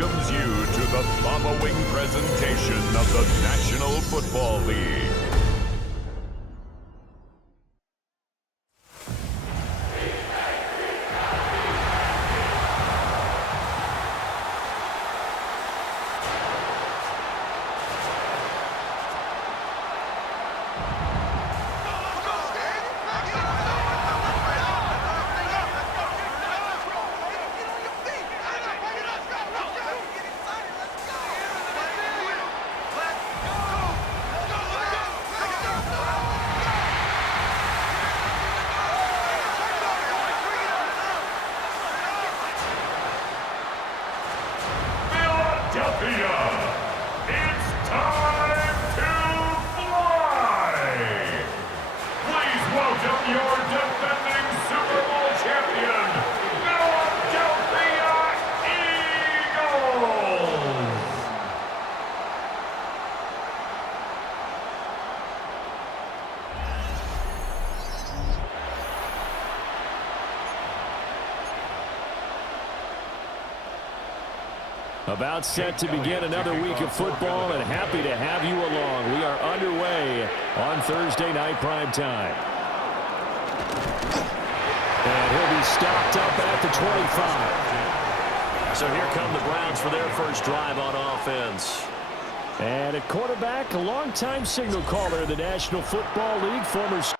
welcomes you to the following presentation of the National Football League. It's time to fly! Please welcome your defending Super Bowl champion, Philadelphia Eagles! About set to begin another week of football, and happy to have you along. We are underway on Thursday night prime time. And he'll be stopped up at the 25. So here come the Browns for their first drive on offense. And at quarterback, a longtime signal caller in the National Football League, former Super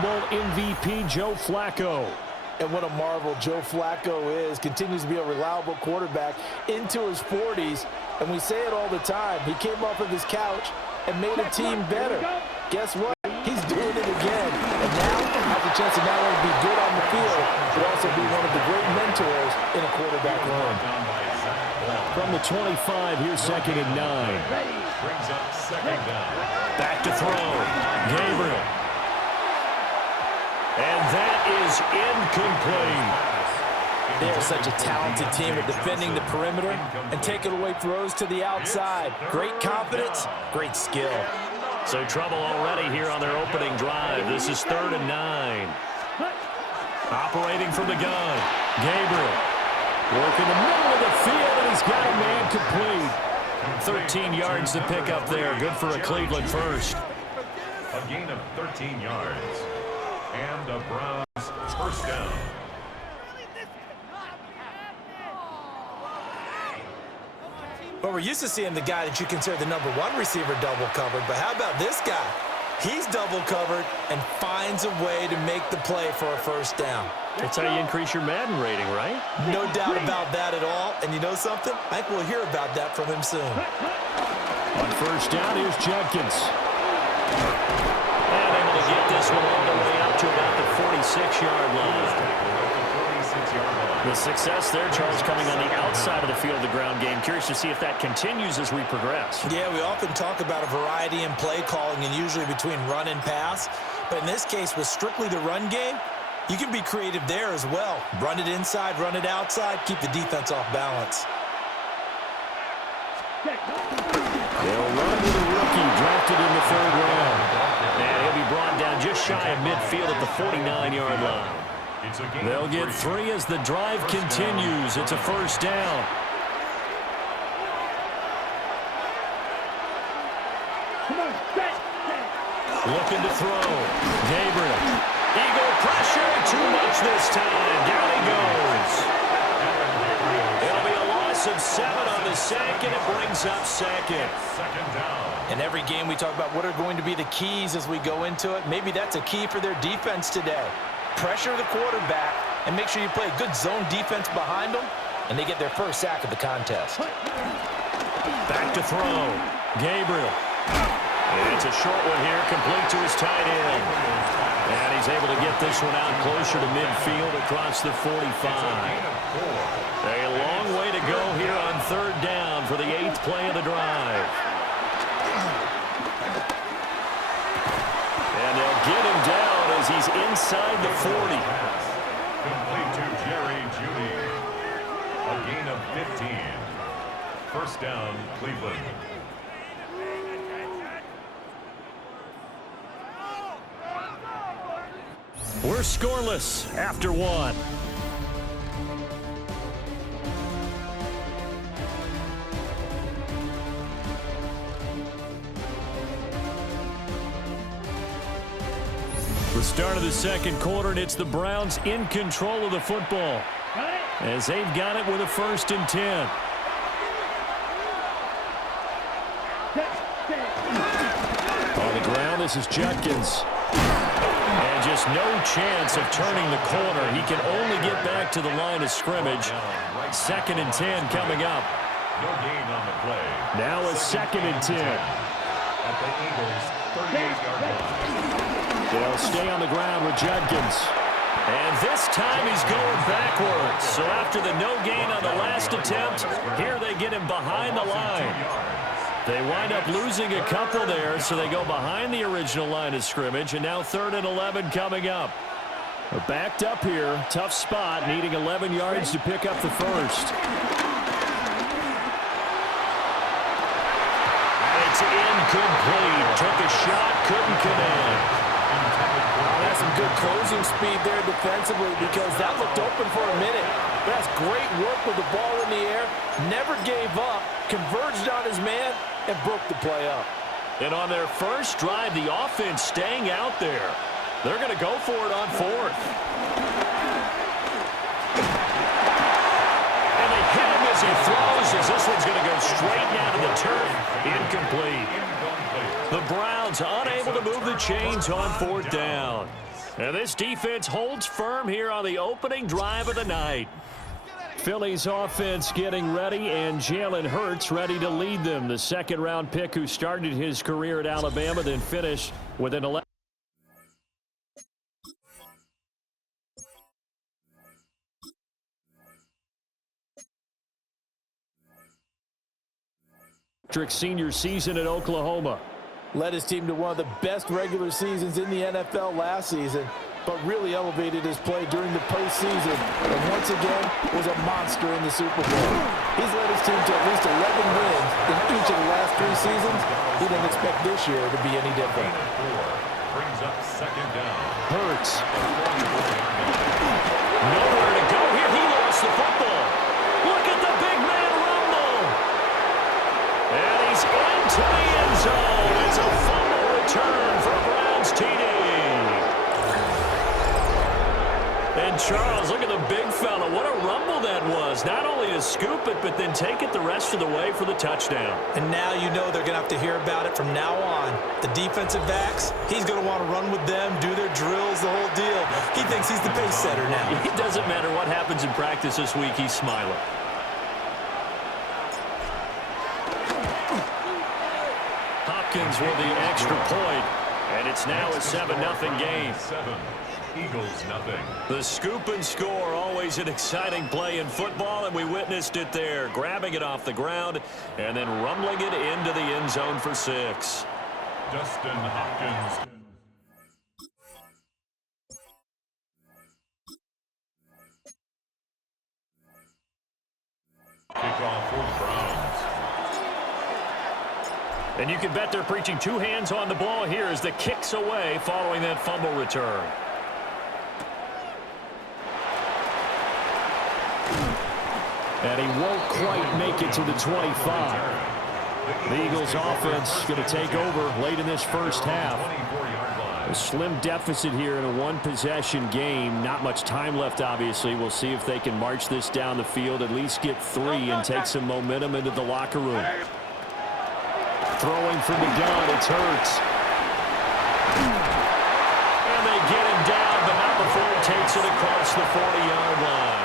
Bowl MVP Joe Flacco. And what a marvel Joe Flacco is. Continues to be a reliable quarterback into his 40s. And we say it all the time. He came off of his couch and made a team better. Guess what? He's doing it again. And now has a chance to not only be good on the field, but also be one of the great mentors in a quarterback room. From the 25, here's 2nd and 9. Brings up 2nd down. Back to throw. Gabriel. And that is incomplete. They're such a talented team at defending the perimeter and taking away throws to the outside. Great confidence, great skill. So trouble already here on their opening drive. This is 3rd and 9. Operating from the gun. Gabriel. Working the middle of the field, and he's got a man complete. 13 yards to pick up there. Good for a Cleveland first. A gain of 13 yards. And the Browns first down. But we're used to seeing the guy that you consider the #1 receiver double covered. But how about this guy? He's double covered and finds a way to make the play for a first down. That's how you increase your Madden rating, right? No doubt about that at all. And you know something? I think we'll hear about that from him soon. On first down, here's Jenkins. And able to get this one all the way up to about the 46-yard line. The success there, Charles, coming on the outside of the field of the ground game. Curious to see if that continues as we progress. Yeah, we often talk about a variety in play calling and usually between run and pass. But in this case, with strictly the run game, you can be creative there as well. Run it inside, run it outside, keep the defense off balance. They'll run to the rookie, drafted in the 3rd round. And he'll be brought down just shy of midfield at the 49-yard line. They'll get 3 as the drive continues. It's a first down. Looking to throw. Gabriel. Eagle pressure. Too much this time. Down he goes. It'll be a loss of 7 on the sack, and it brings up 2nd. In every game we talk about what are going to be the keys as we go into it. Maybe that's a key for their defense today. Pressure the quarterback and make sure you play a good zone defense behind them, and they get their first sack of the contest. Back to throw. Gabriel. And it's a short one here, complete to his tight end. And he's able to get this one out closer to midfield across the 45. A long way to go here on 3rd down for the 8th play of the drive. And they'll get him down as as he's inside the 40. Complete to Jerry Jeudy. A gain of 15. First down, Cleveland. We're scoreless after one. The start of the second quarter, and it's the Browns in control of the football as they've got it with a 1st and 10. On the ground, this is Judkins. And just no chance of turning the corner. He can only get back to the line of scrimmage. 2nd and 10 coming up. No gain on the play. Now a 2nd and 10. At the Eagles' 38-yard line. They'll stay on the ground with Judkins. And this time he's going backwards. So after the no gain on the last attempt, here they get him behind the line. They wind up losing a couple there, so they go behind the original line of scrimmage, and now 3rd and 11 coming up. They're backed up here. Tough spot, needing 11 yards to pick up the first. And it's incomplete. Took a shot, couldn't connect. That's some good closing speed there defensively because that looked open for a minute. That's great work with the ball in the air. Never gave up, converged on his man, and broke the play up. And on their first drive, the offense staying out there. They're going to go for it on 4th. And they hit him as he throws, as this one's going to go straight down to the turf. Incomplete. The Browns unable to move the chains on 4th down. And this defense holds firm here on the opening drive of the night. Philly's offense getting ready, and Jalen Hurts ready to lead them. The 2nd-round pick who started his career at Alabama, then finished with an 11. Senior season at Oklahoma. Led his team to one of the best regular seasons in the NFL last season, but really elevated his play during the postseason, and once again was a monster in the Super Bowl. He's led his team to at least 11 wins in each of the last 3 seasons. He didn't expect this year to be any different. Brings up 2nd down. Hurts. Nowhere to go here. He lost the football. Look at the big man rumble. And he's into the end zone. It's a fumble return for Browns TD. And Charles, look at the big fella. What a rumble that was. Not only to scoop it, but then take it the rest of the way for the touchdown. And now you know they're going to have to hear about it from now on. The defensive backs, he's going to want to run with them, do their drills, the whole deal. He thinks he's the pace setter now. It doesn't matter what happens in practice this week, he's smiling. Hopkins with the extra point, and it's now a 7-0 game. 7. Eagles nothing. The scoop and score, always an exciting play in football, and we witnessed it there. Grabbing it off the ground and then rumbling it into the end zone for 6. Dustin Hopkins. Kickoff for the Browns. And you can bet they're preaching 2 hands on the ball here as the kick's away following that fumble return. And he won't quite make it to the 25. The Eagles offense going to take over late in this first half. A slim deficit here in a 1-possession game. Not much time left, obviously. We'll see if they can march this down the field, at least get 3 and take some momentum into the locker room. Throwing from the gun, it's Hurts. And they get him down, but not before he takes it across the 40-yard line.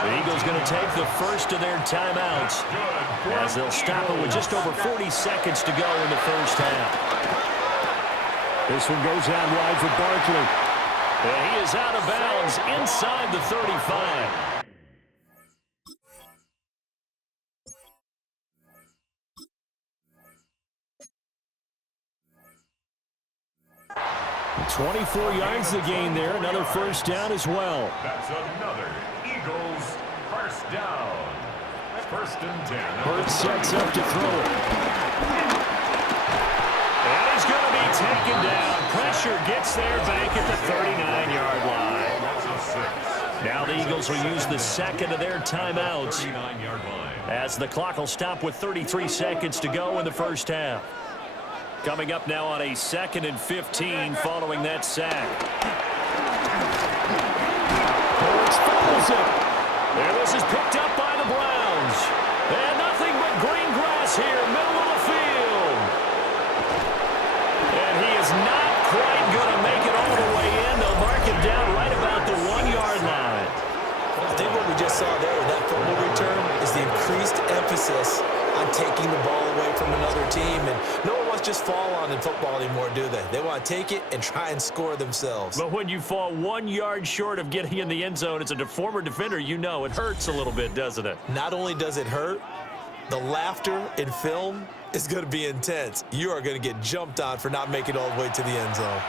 The Eagles going to take the first of their timeouts as they'll stop it with just over 40 seconds to go in the first half. This one goes out wide for Barkley. And he is out of bounds inside the 35. 24 yards to gain there. Another first down as well. That's another Eagles first down. First and 10. Hurts sets up to throw it. And he's going to be taken down. Pressure gets there back at the 39-yard line. That's a 6. Now the Eagles will use the second of their timeouts 39-yard line. as the clock will stop with 33 seconds to go in the first half. Coming up now on a 2nd and 15 following that sack. Hurts fumbles it. And this is picked up by the Browns. And nothing but green grass here, middle of the field. And he is not quite going to make it all the way in. They'll mark him down right about the 1-yard line. I think what we just saw there with that fumble return is the increased emphasis on taking the ball away from another team. And no one wants to just fall on in football anymore, do they? They want to take it and try and score themselves. But when you fall 1 yard short of getting in the end zone as a former defender, you know it hurts a little bit, doesn't it? Not only does it hurt, the laughter in film is going to be intense. You are going to get jumped on for not making it all the way to the end zone.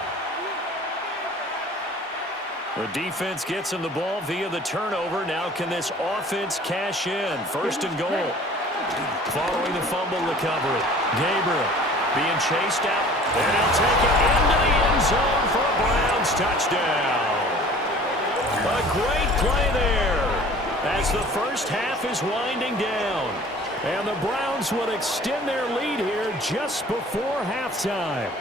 The defense gets him the ball via the turnover. Now can this offense cash in? First and goal. Following the fumble recovery, Gabriel being chased out, and he'll take it into the end zone for a Browns touchdown. A great play there as the first half is winding down. And the Browns will extend their lead here just before halftime.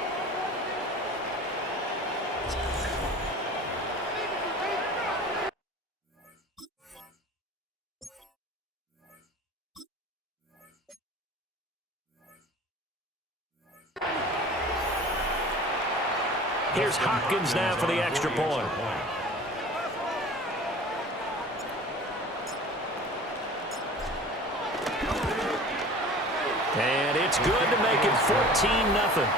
Here's Hopkins now for the extra point. And it's good to make it 14-0.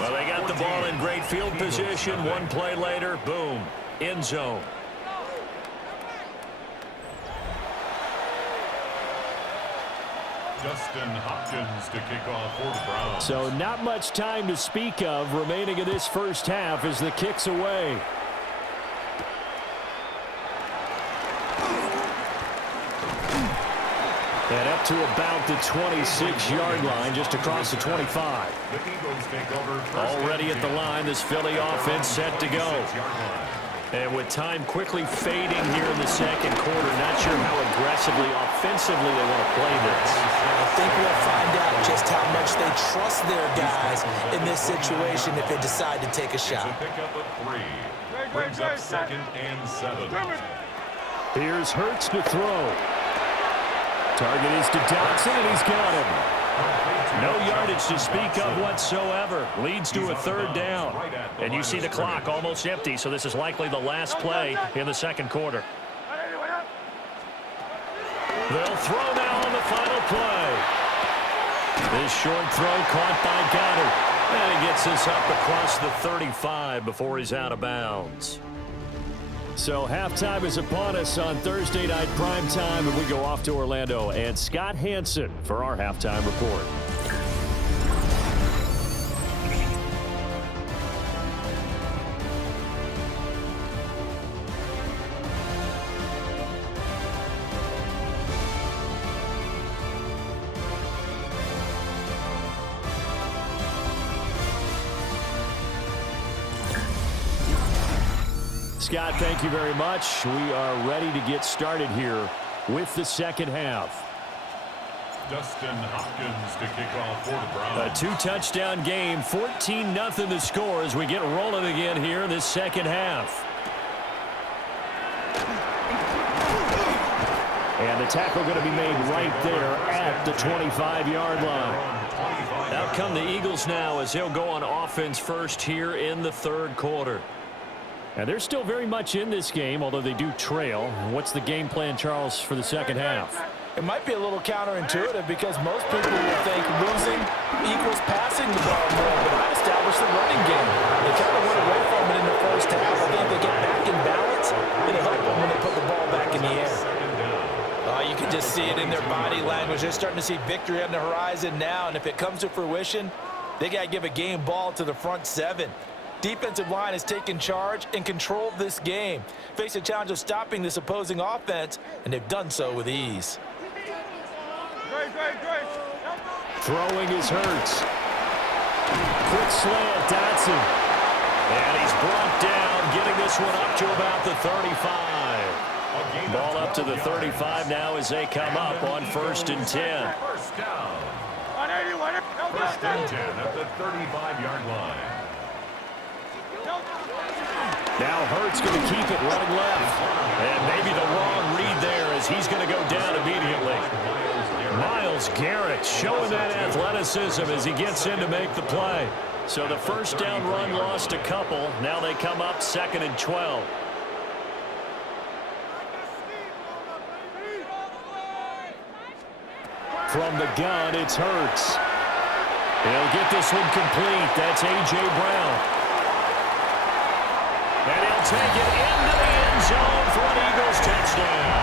Well, they got the ball in great field position. One play later, boom, end zone. Justin Hopkins to kick off for the Browns. So not much time to speak of remaining in this first half as the kick's away. And up to about the 26-yard line, just across the 25. The Eagles take over Already at the line, this Philly offense set to go. And with time quickly fading here in the second quarter, not sure how aggressively, offensively they want to play this. I think we'll find out just how much they trust their guys in this situation if they decide to take a shot. Pick up a 3. Brings up 2nd and 7. Here's Hurts to throw. Target is to Dodson, and he's got him. No yardage to speak of whatsoever. Leads to a third down. And you see the clock almost empty, so this is likely the last play in the second quarter. They'll throw now on the final play. This short throw caught by Goddard. And he gets this up across the 35 before he's out of bounds. So halftime is upon us on Thursday night primetime, and we go off to Orlando. And Scott Hansen for our halftime report. Scott, thank you very much. We are ready to get started here with the second half. Justin Hopkins to kick off for the Browns. A 2-touchdown game, 14-0 the score as we get rolling again here in this second half. And the tackle going to be made right there at the 25-yard line. Out come the Eagles now as they'll go on offense first here in the third quarter. And they're still very much in this game, although they do trail. What's the game plan, Charles, for the second half? It might be a little counterintuitive because most people will think losing equals passing the ball more, but I established the running game. They kind of went away from it in the first half. I think they get back in balance. It'll help them when they put the ball back in the air. You can just see it in their body language. They're starting to see victory on the horizon now, and if it comes to fruition, They got to give a game ball to the front seven. Defensive line has taken charge and controlled this game. Face a challenge of stopping this opposing offense, and they've done so with ease. Throwing is Hurts. Quick slant, Dotson. And he's brought down, getting this one up to about the 35. Ball up to the 35 now as they come up on 1st and 10. First down. 1st and 10 at the 35-yard line. Now Hurts going to keep it running left. And maybe the wrong read there as he's going to go down immediately. Myles Garrett showing that athleticism as he gets in to make the play. So the first down run lost a couple. Now they come up 2nd and 12. From the gun, it's Hurts. He'll get this one complete. That's A.J. Brown. And he'll take it into the end zone for an Eagles touchdown.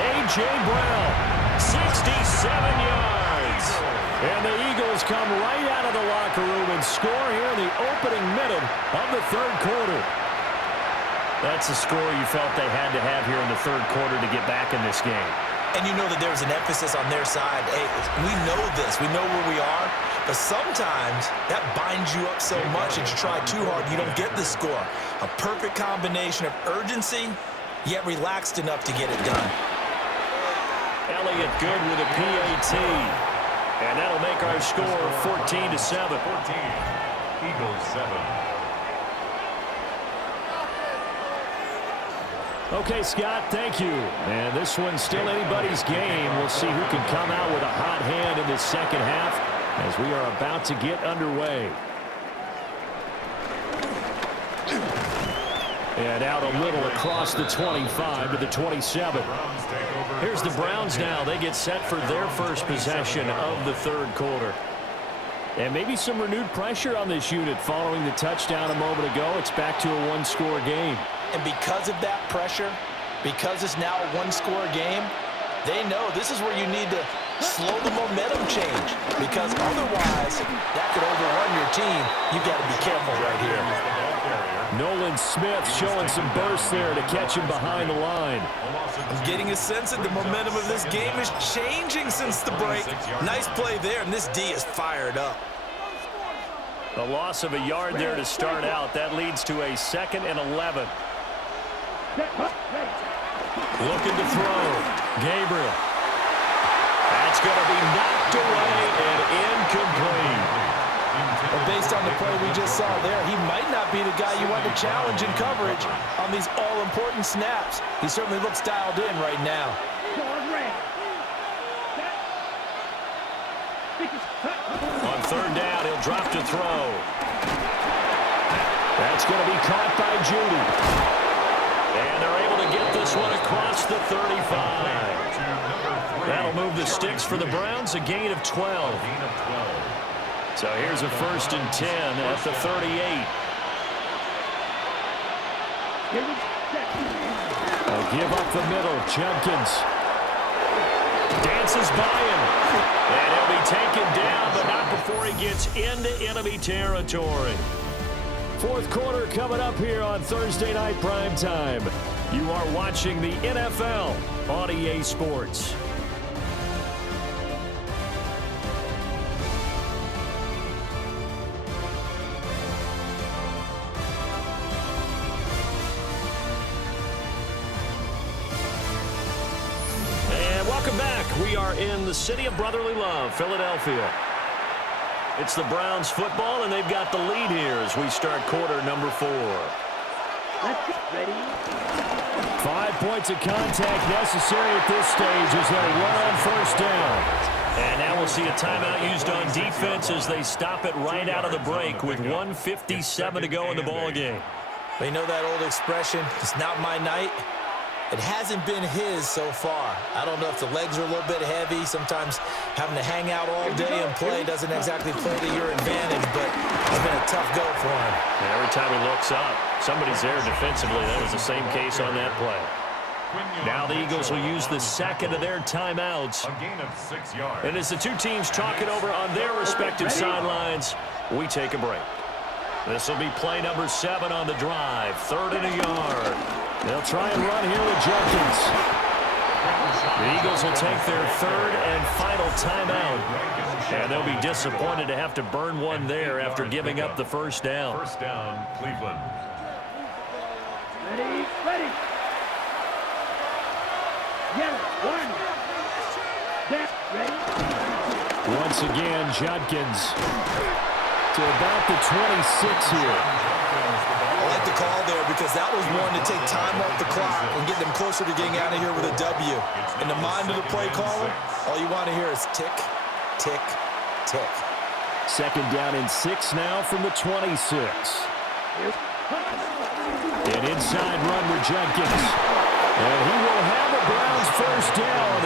A.J. Brown, 67 yards. And the Eagles come right out of the locker room and score here in the opening minute of the 3rd quarter. That's the score you felt they had to have here in the 3rd quarter to get back in this game. And you know that there was an emphasis on their side. Hey, we know this. We know where we are. But sometimes that binds you up so much that you try too hard, you don't get the score. A perfect combination of urgency, yet relaxed enough to get it done. Elliott good with a PAT. And that'll make our score 14-7. 14. Eagles 7. Okay, Scott, thank you. And this one's still anybody's game. We'll see who can come out with a hot hand in this second half as we are about to get underway. And out a little across the 25 to the 27. Here's the Browns now. They get set for their first possession of the 3rd quarter. And maybe some renewed pressure on this unit following the touchdown a moment ago. It's back to a one-score game. And because of that pressure, because it's now a one-score game, they know this is where you need to slow the momentum change. Because otherwise, that could overrun your team. You got to be careful right here. Nolan Smith showing some burst there to catch him behind the line. I'm getting a sense that the momentum of this game is changing since the break. Nice play there, and this D is fired up. The loss of a yard there to start out. That leads to a 2nd and 11. Looking to throw. Gabriel. That's going to be knocked away and incomplete. Well, based on the play we just saw there, he might not be the guy you want to challenge in coverage on these all-important snaps. He certainly looks dialed in right now. On 3rd down, he'll drop to throw. That's going to be caught by Judy. And they're able to get this one across the 35. That'll move the sticks for the Browns, a gain of 12. So here's a 1st and 10 at the 38. They'll give up the middle. Judkins dances by him. And he'll be taken down, but not before he gets into enemy territory. 4th quarter coming up here on Thursday Night Primetime. You are watching the NFL on EA Sports. Welcome back. We are in the city of brotherly love, Philadelphia. It's the Browns football, and they've got the lead here as we start quarter number 4. Ready? 5 points of contact necessary at this stage as they run on 1st down. And now we'll see a timeout used on defense as they stop it right out of the break with 1:57 to go in the ball game. You know that old expression, it's not my night? It hasn't been his so far. I don't know if the legs are a little bit heavy. Sometimes having to hang out all day and play doesn't exactly play to your advantage, but it's been a tough go for him. And every time he looks up, somebody's there defensively. That was the same case on that play. Now the Eagles will use the second of their timeouts. A gain of 6 yards. And as the two teams talk it over on their respective sidelines, we take a break. This will be play number 7 on the drive. 3rd and a yard. They'll try and run here with Jenkins. The Eagles will take their 3rd and final timeout. And they'll be disappointed to have to burn one there after giving up the first down. First down, Cleveland. Ready, ready. Yellow, 1. Left, ready. Once again, Jenkins to about the 26 here. I like the call there because that was one to take time off the clock and get them closer to getting out of here with a W. In the mind of the play caller, all you want to hear is tick, tick, tick. 2nd down and 6 now from the 26. An inside run with Jenkins. And he will have a Browns first down.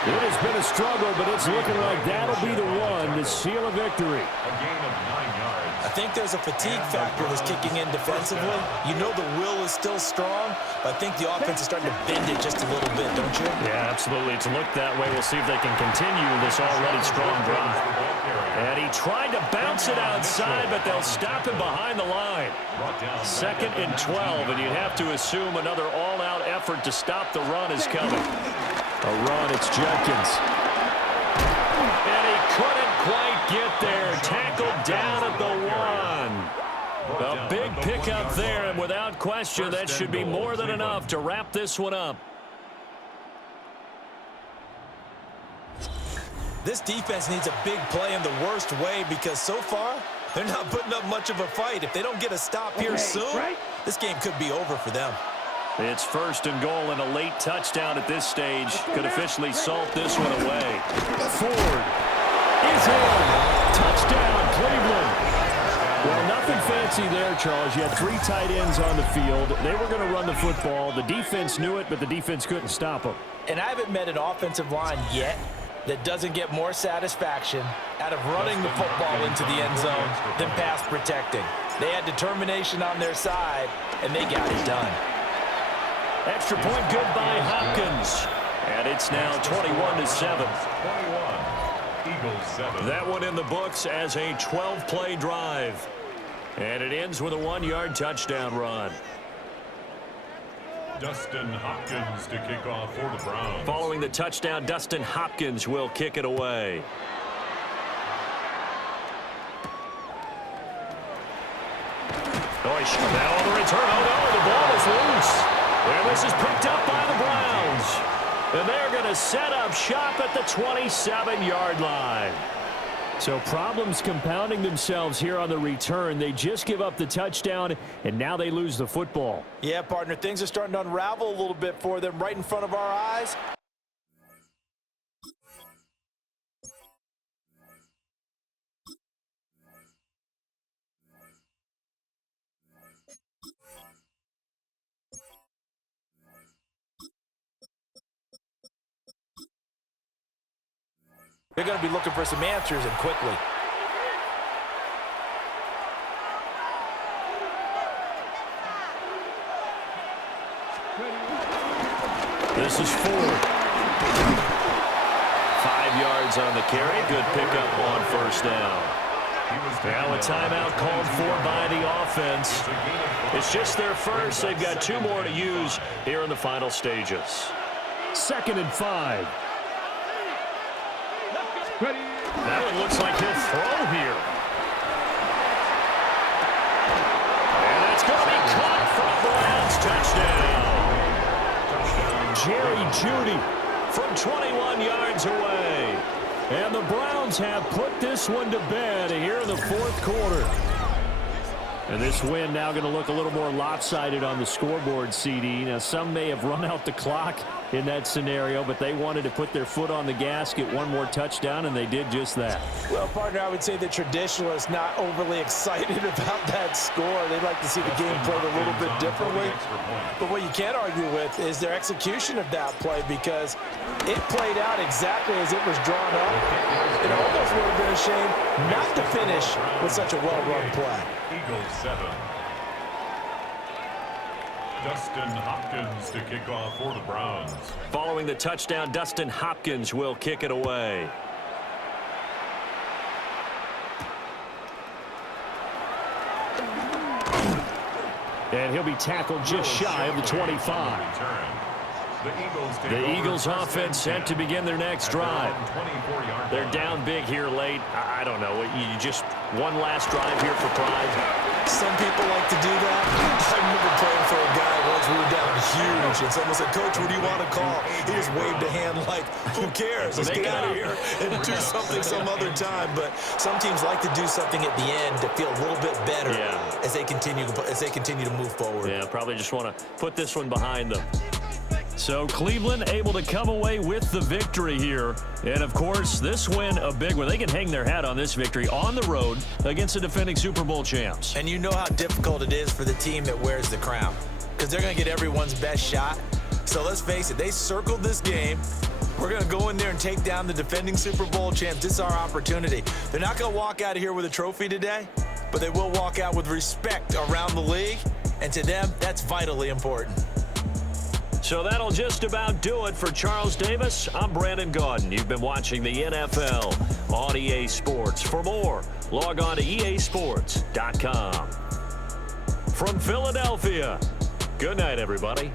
It has been a struggle, but it's looking like that'll be the one to seal a victory. A gain of 9 yards. I think there's a fatigue factor that's kicking in defensively. You know the will is still strong, but I think the offense is starting to bend it just a little bit, don't you? Yeah, absolutely. To look that way, we'll see if they can continue this already strong drive. And he tried to bounce it outside, but they'll stop him behind the line. 2nd and 12, and you'd have to assume another all-out effort to stop the run is coming. A run, it's Jenkins. And he couldn't quite get there. Tackled down at the 1. A big pickup there, and without question, that should be more than enough to wrap this one up. This defense needs a big play in the worst way because so far, they're not putting up much of a fight. If they don't get a stop here soon, this game could be over for them. It's 1st and goal, and a late touchdown at this stage could officially salt this one away. Ford is in. Touchdown, Cleveland. Well, nothing fancy there, Charles. You had 3 tight ends on the field. They were going to run the football. The defense knew it, but the defense couldn't stop them. And I haven't met an offensive line yet that doesn't get more satisfaction out of running the football into the end zone than pass protecting. They had determination on their side, and they got it done. Extra point good by Hopkins. And it's now 21-7. 21. Eagles 7. That one in the books as a 12-play drive. And it ends with a 1-yard touchdown run. Dustin Hopkins to kick off for the Browns. Following the touchdown, Dustin Hopkins will kick it away. Deutsch, now on the return. Oh, no, the ball is loose. And this is picked up by the Browns. And they're going to set up shop at the 27-yard line. So problems compounding themselves here on the return. They just give up the touchdown, and now they lose the football. Yeah, partner, things are starting to unravel a little bit for them right in front of our eyes. They're going to be looking for some answers, and quickly. This is Ford. 5 yards on the carry. Good pickup on first down. Now a timeout called for by the offense. It's just their first. They've got 2 more to use here in the final stages. 2nd and 5. That one looks like he'll throw here. And that's going to be caught for a Browns touchdown. Jerry Jeudy From 21 yards away. And the Browns have put this one to bed here in the 4th quarter. And this win now going to look a little more lopsided on the scoreboard, CD. Now, some may have run out the clock in that scenario, but they wanted to put their foot on the gas, get one more touchdown, and they did just that. Well, partner, I would say the traditionalists not overly excited about that score. They'd like to see the game played a little bit differently. But what you can't argue with is their execution of that play, because it played out exactly as it was drawn up. It almost would have been a shame not to finish with such a well-run play. Eagles 7. Dustin Hopkins to kick off for the Browns. Following the touchdown, Dustin Hopkins will kick it away. And he'll be tackled just shy of the 25. The Eagles offense set to begin their next drive. They're down big here late. I don't know. You just one last drive here for pride. Some people like to do that. I remember playing for a guy once. We were down huge, and someone said, "Coach, what do you want to call?" He just waved a hand like, "Who cares? Let's get out of here and do something some other time." But some teams like to do something at the end to feel a little bit better as they continue to move forward. Yeah, probably just want to put this one behind them. So Cleveland able to come away with the victory here. And, of course, this win a big one. They can hang their hat on this victory on the road against the defending Super Bowl champs. And you know how difficult it is for the team that wears the crown, because they're going to get everyone's best shot. So let's face it, they circled this game. We're going to go in there and take down the defending Super Bowl champs. This is our opportunity. They're not going to walk out of here with a trophy today, but they will walk out with respect around the league. And to them, that's vitally important. So that'll just about do it for Charles Davis. I'm Brandon Gaudin. You've been watching the NFL on EA Sports. For more, log on to easports.com. From Philadelphia, good night, everybody.